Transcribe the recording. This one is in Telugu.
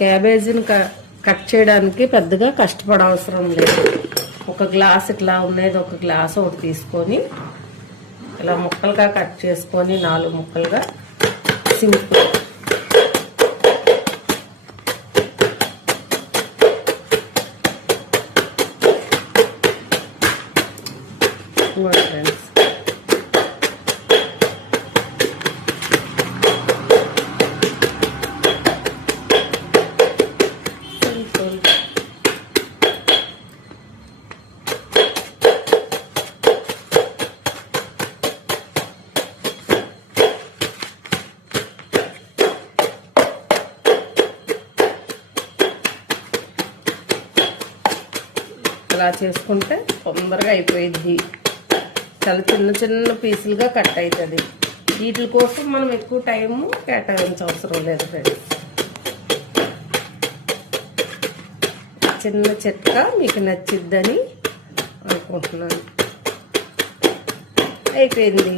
క్యాబేజీని కట్ చేయడానికి పెద్దగా కష్టపడవసరం లేదు. ఒక గ్లాస్ ఇట్లా ఉన్నది, ఒక గ్లాస్ ఒకటి తీసుకొని ఇలా ముక్కలుగా కట్ చేసుకొని 4 ముక్కలుగా సింపుల్. ఫ్రెండ్స్ ఇలా చేసుకుంటే తొందరగా అయిపోయింది. చాలా చిన్న చిన్న పీసులుగా కట్ అవుతుంది. వీటి కోసం మనం ఎక్కువ టైము కేటాయించవసరం లేదు ఫ్రెండ్స్. చిన్న చిట్కా మీకు నచ్చిద్దని అనుకుంటున్నాను. అయిపోయింది.